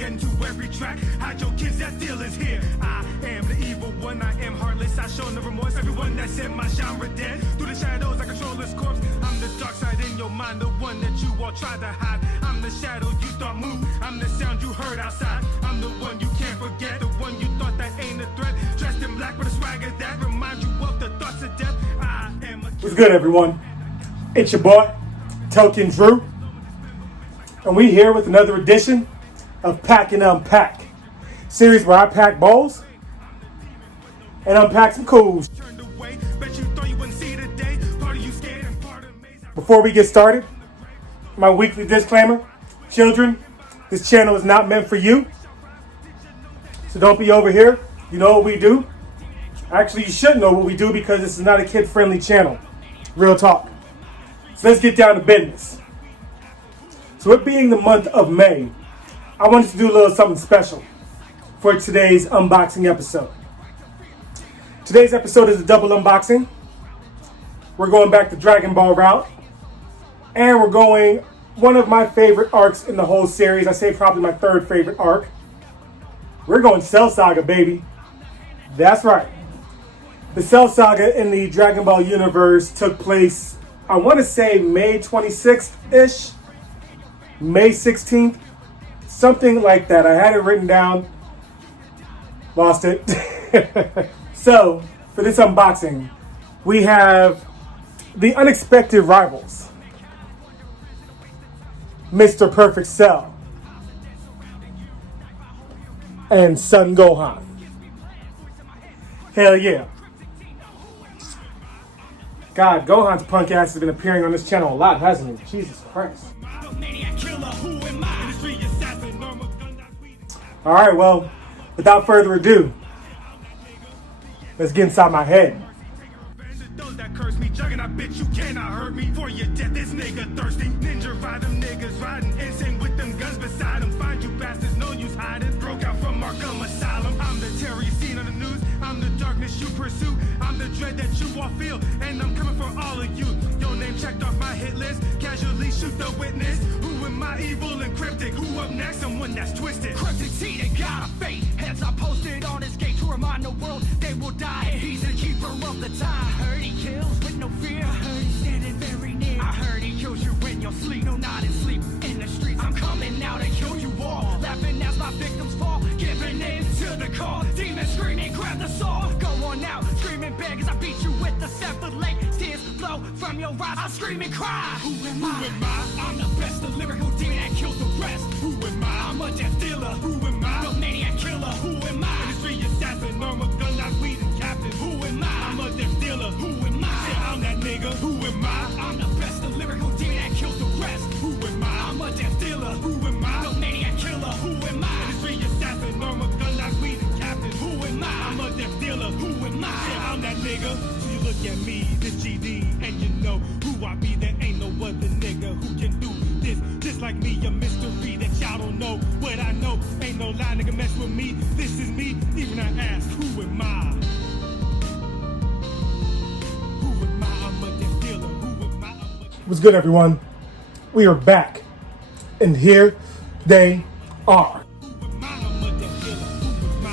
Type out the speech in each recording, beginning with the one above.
get into every track. Hide your kids, that deal is here. I am the evil one, I am heartless. I show no remorse. Everyone that's in my genre dead. Through the shadows, I control this corpse. I'm the dark side in your mind, the one that you all try to hide. I'm the shadow you thought moved. I'm the sound you heard outside. I'm the one you can't forget, the one you thought that ain't a threat. Dressed in black with a swagger that reminds you of the thoughts of death. I am a... What's good, everyone? It's your boy, Token Drew. And we here with another edition of Pack N Unpack, series where I pack bowls and unpack some cools. Before we get started, my weekly disclaimer: children, this channel is not meant for you. So don't be over here. You know what we do. Actually, you should know what we do because this is not a kid-friendly channel. Real talk. So let's get down to business. So it being the month of May, I wanted to do a little something special for today's unboxing episode. Today's episode is a double unboxing. We're going back to Dragon Ball route. And we're going one of my favorite arcs in the whole series. I say probably my third favorite arc. We're going Cell Saga, baby. That's right. The Cell Saga in the Dragon Ball universe took place, I want to say May 26th-ish. May 16th, something like that. I had it written down, lost it. So, for this unboxing, we have the unexpected rivals, Mr. Perfect Cell and Son Gohan. Hell yeah. God, Gohan's punk ass has been appearing on this channel a lot, hasn't he? Jesus Christ. Alright, well, without further ado, let's get inside my head. Those that curse me, jugging, I bet you cannot hurt me. For your death, this nigga thirsty. Ninja ride them niggas riding insane with them guns beside them. Find you bastards, no use hiding. Broke out from Arkham Asylum. I'm the terror you seen on the news. I'm the darkness you pursue. I'm the dread that you all feel. And I'm coming for all of you. Your name checked off my hit list. Casually shoot the witness. Who am I, evil and cryptic? Who up next? Someone that's twisted. Cryptic T, they got a fate. Heads are posted on his gate to remind the world they will die. He's the keeper of the time. I heard he kills with no fear. I heard he's standing very near. I heard he kills you when you're asleep. No, not in sleep. In the streets, I'm coming now to kill you all. Laughing as my victims fall. Giving in to the call. Demons screaming, grab the saw. Go on now, screaming beg as I beat you with the severed leg. Tears flow from your eyes. I scream and cry. Who am I? Who am I? I'm the best, the lyrical demon that kills the rest. Who am I? I'm a death dealer. Who am I? The maniac killer. Who am I? Industry assassin, armor gun, not weed and captain. Who am I? I'm a death dealer. Who am I? Yeah, I'm that nigga. Who am I? I'm the best, the lyrical demon that kills the rest. Who am I? I'm a death dealer. Who am I? The maniac killer. Who am I? Industry assassin, armor gun, not weed and captain. Who am I? I'm a death dealer. Who am I? Yeah, I'm that nigga. So you look at me, this GD, and you know who I be. There ain't no other nigga who can do this. Just like me, a mystery that y'all don't know. What I know, ain't no lie, nigga, mess with me. This is me, even I ask, who am I? Who am I? I'm a death dealer. Who am I? What's good, everyone? We are back, and here they are. Who am I? I'm a death dealer. Who am I?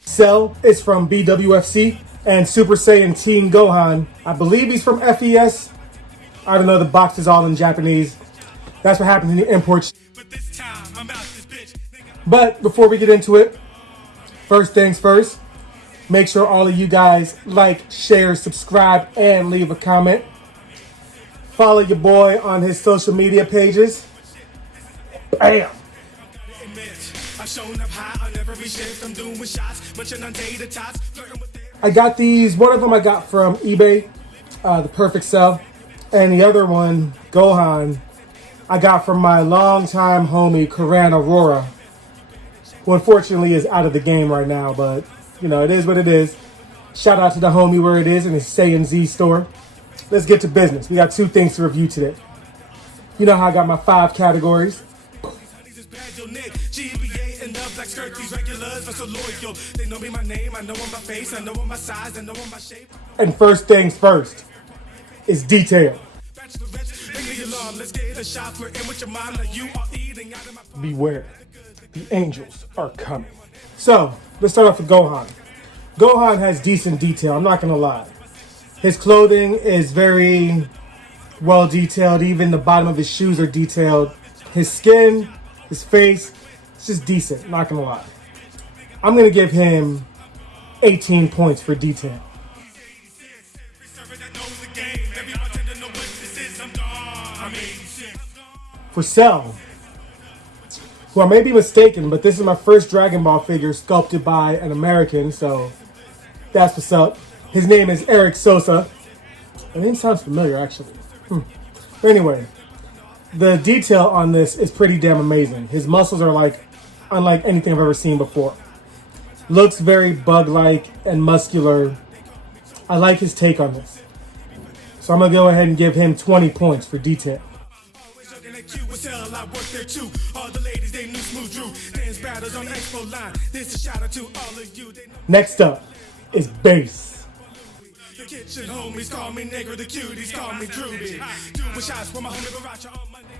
Cell is from BWFC, and Super Saiyan Teen Gohan, I believe he's from FES. I don't know, the box is all in Japanese. That's what happens in the import. But this time, I'm out this bitch. But before we get into it, first things first, make sure all of you guys like, share, subscribe, and leave a comment. Follow your boy on his social media pages. Bam! I've shown up high on every shift. I'm doing shots, munching on data tots, flirting with I got these, one of them I got from eBay, the Perfect Cell, and the other one, Gohan, I got from my longtime homie, Karan Aurora, who unfortunately is out of the game right now, but, you know, it is what it is. Shout out to the homie where it is in his Saiyan Z store. Let's get to business. We got two things to review today. You know how I got my 5 categories. black skirt, these regulars are so loyal. They know me, my name, I know on my face, I know on my size, I know on my shape. And first things first is detail. Bachelorettes, bring let's get a shot. Flirting with your mind like you are eating out of my Beware, the angels are coming. So, let's start off with Gohan. Gohan has decent detail, I'm not gonna lie. His clothing is very well detailed, even the bottom of his shoes are detailed. His skin, his face, it's just decent, not gonna lie. I'm gonna give him 18 points for detail. For Cell, who I may be mistaken, but this is my first Dragon Ball figure sculpted by an American, so that's what's up. His name is Eric Sosa. The name sounds familiar, actually. But anyway, the detail on this is pretty damn amazing. His muscles are like unlike anything I've ever seen before. Looks very bug-like and muscular. I like his take on this. So I'm going to go ahead and give him 20 points for detail. Next up is Base.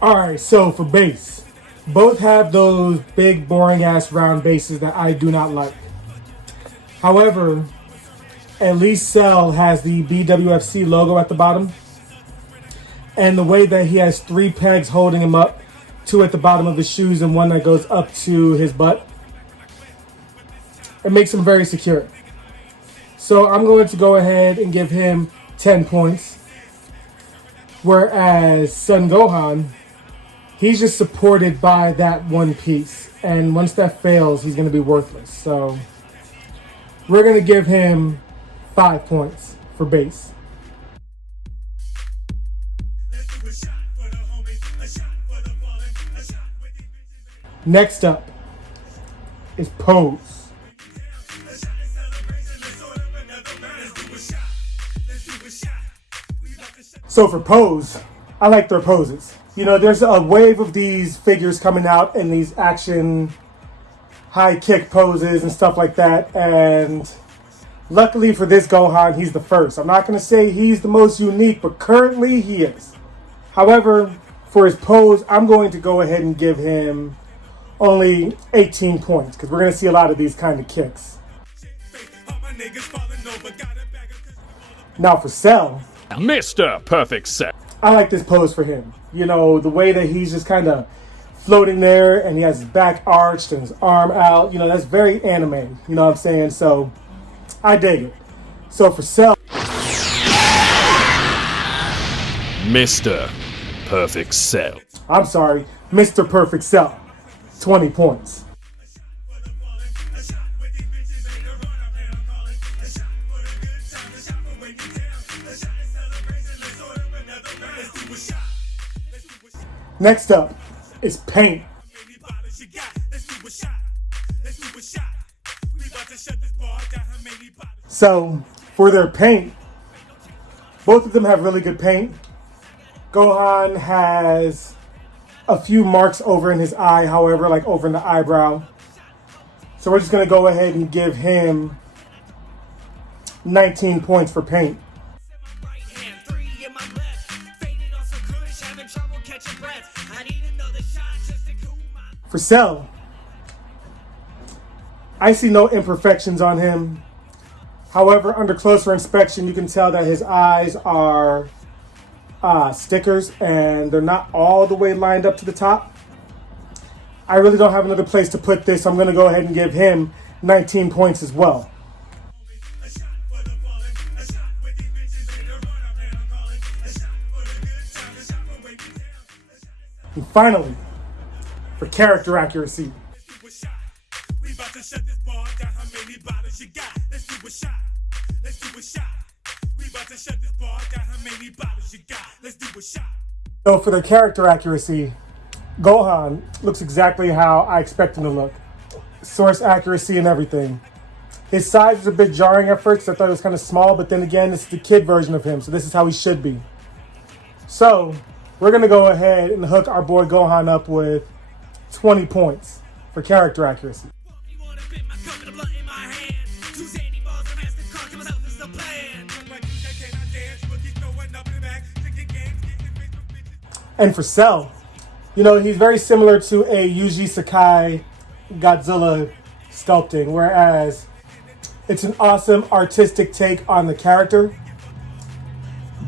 Alright, so for Base, both have those big, boring ass round bases that I do not like. However, at least Cell has the BWFC logo at the bottom. And the way that he has 3 pegs holding him up, 2 at the bottom of his shoes and 1 that goes up to his butt, it makes him very secure. So I'm going to go ahead and give him 10 points. Whereas Son Gohan, he's just supported by that one piece. And once that fails, he's going to be worthless. So we're going to give him 5 points for Base. Next up is Pose. So for Pose, I like their poses. You know, there's a wave of these figures coming out in these action high kick poses and stuff like that. And luckily for this Gohan, he's the first. I'm not going to say he's the most unique, but currently he is. However, for his pose, I'm going to go ahead and give him only 18 points because we're going to see a lot of these kind of kicks. Now for Cell, Mr. Perfect Set. I like this pose for him. You know, the way that he's just kind of floating there and he has his back arched and his arm out. You know, that's very anime. You know what I'm saying? So, I dig it. So for Cell, Mr. Perfect Cell. I'm sorry, Mr. Perfect Cell, 20 points. Next up is Paint. So, for their paint, both of them have really good paint. Gohan has a few marks over in his eye, however, like over in the eyebrow. So we're just going to go ahead and give him 19 points for paint. For Cell, I see no imperfections on him. However, under closer inspection, you can tell that his eyes are stickers and they're not all the way lined up to the top. I really don't have another place to put this. So I'm going to go ahead and give him 19 points as well. And finally, for character accuracy, so for the character accuracy, Gohan looks exactly how I expect him to look. Source accuracy and everything. His size was a bit jarring at first. I thought it was kind of small, but then again, it's the kid version of him, so this is how he should be. So we're going to go ahead and hook our boy Gohan up with 20 points for character accuracy. And for Cell, you know, he's very similar to a Yuji Sakai Godzilla sculpting, whereas it's an awesome artistic take on the character.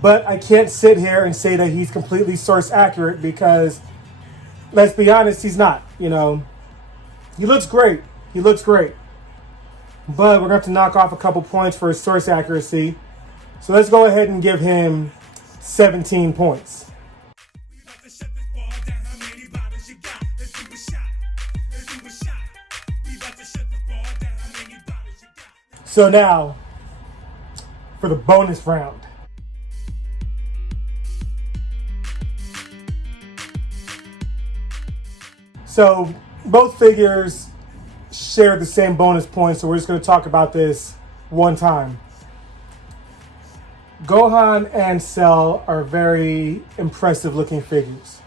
But I can't sit here and say that he's completely source accurate because, let's be honest, he's not. You know, he looks great. He looks great. But we're going to have to knock off a couple points for his source accuracy. So let's go ahead and give him 17 points. So now, for the bonus round. So both figures share the same bonus points, so we're just going to talk about this one time. Gohan and Cell are very impressive looking figures.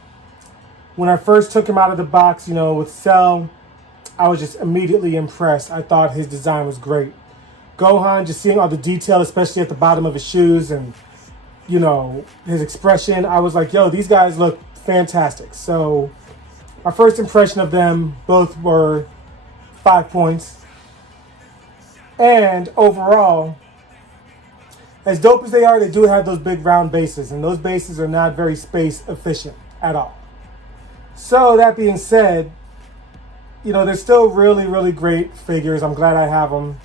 When I first took him out of the box, you know, with Cell, I was just immediately impressed. I thought his design was great. Gohan, just seeing all the detail, especially at the bottom of his shoes and, you know, his expression, I was like, yo, these guys look fantastic. So my first impression of them both were 5 points. And overall, as dope as they are, they do have those big round bases, and those bases are not very space efficient at all. So that being said, you know, they're still really, really great figures. I'm glad I have them.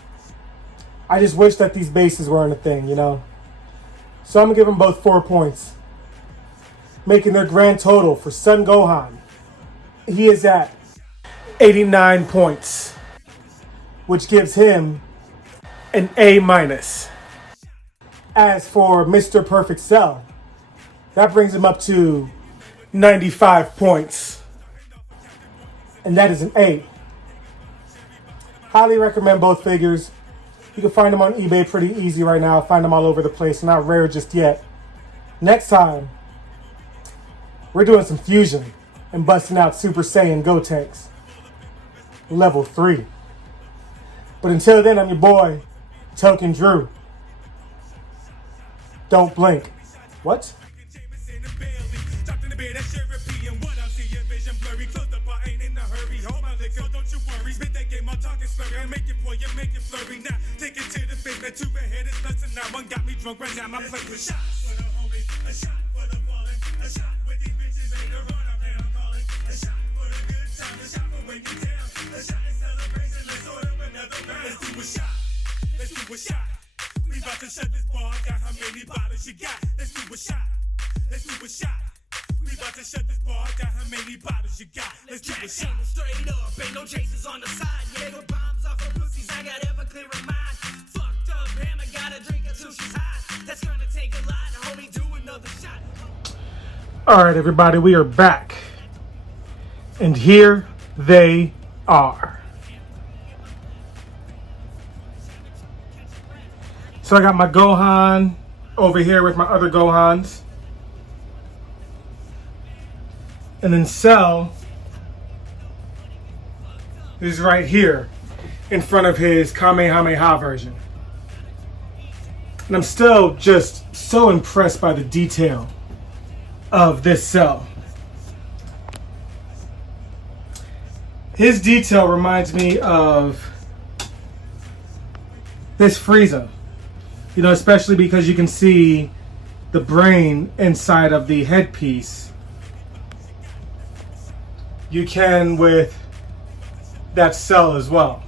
I just wish that these bases weren't a thing, you know. So I'm going to give them both 4 points, making their grand total for Son Gohan. He is at 89 points, which gives him an A-. As for Mr. Perfect Cell, that brings him up to 95 points, and that is an A. Highly recommend both figures. You can find them on eBay pretty easy right now. Find them all over the place. Not rare just yet. Next time, we're doing some fusion and busting out Super Saiyan Gotenks. Level 3. But until then, I'm your boy, Token Drew. Don't blink. What? One got me drunk right now, my plate with shots for the homie, a shot for the fallen, a shot with these bitches ain't a run up and I'm calling, a shot for the good time, a shot for when you down, a shot in celebration, let's order another round. Let's do a shot, let's do a shot. We about to shut this bar down, how many bottles you got? Let's do a shot, let's do a shot. We about to shut this bar down, how many bottles you got? Let's do a shot. Straight up, ain't no chasers on the side, yeah, no bombs off of pussies, I got Everclear in mind. Fucked up hammer, gotta drink until she's hot. That's gonna take a lot, homie, do another shot. All right, everybody, we are back. And here they are. So I got my Gohan over here with my other Gohans. And then Cell is right here in front of his Kamehameha version. And I'm still just so impressed by the detail of this Cell. His detail reminds me of this Frieza. You know, especially because you can see the brain inside of the headpiece. You can with that Cell as well.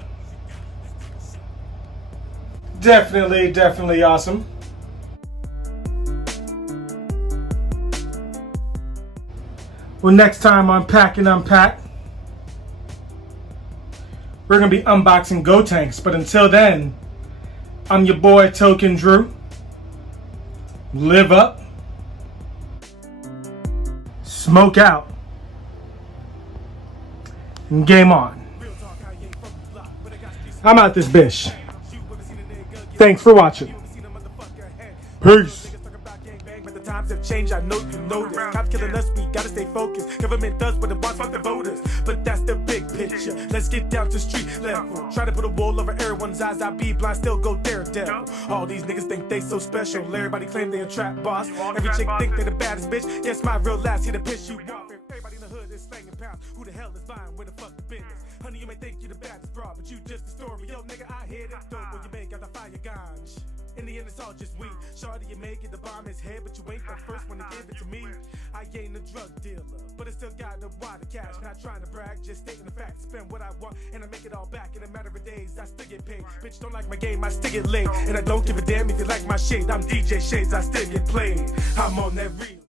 Definitely awesome. Well, next time on Pack N Unpack, we're going to be unboxing Gotenks. But until then, I'm your boy, Token Drew. Live up. Smoke out. And game on. I'm out this bitch. Thanks for watching. Peace. Times have changed, I know you know this. Cops killing us, we gotta stay focused. Government does what it wants, fuck the voters. But that's the big picture. Let's get down to street level. Try to put a wall over everyone's eyes. I be blind, still go daredevil. All these niggas think they so special. Everybody claim they a trap boss. Every chick think they the baddest bitch. Guess my real last here to piss you off. Everybody in the hood is slanging pounds. Who the hell is buying? Where the fuck the business? Honey, you may think you the baddest broad, but you just a story. Yo, nigga, I hit it dope when you make out the fire ganj. In the end, it's all just weed. Shorty, you make it, the bomb is head, but you ain't the first one to give it to me. I ain't a drug dealer, but I still got the water cash. Not trying to brag, just stating the fact. Spend what I want, and I make it all back. In a matter of days, I still get paid. Bitch, don't like my game, I still get laid. And I don't give a damn if you like my shade. I'm DJ Shades, I still get played. I'm on that real.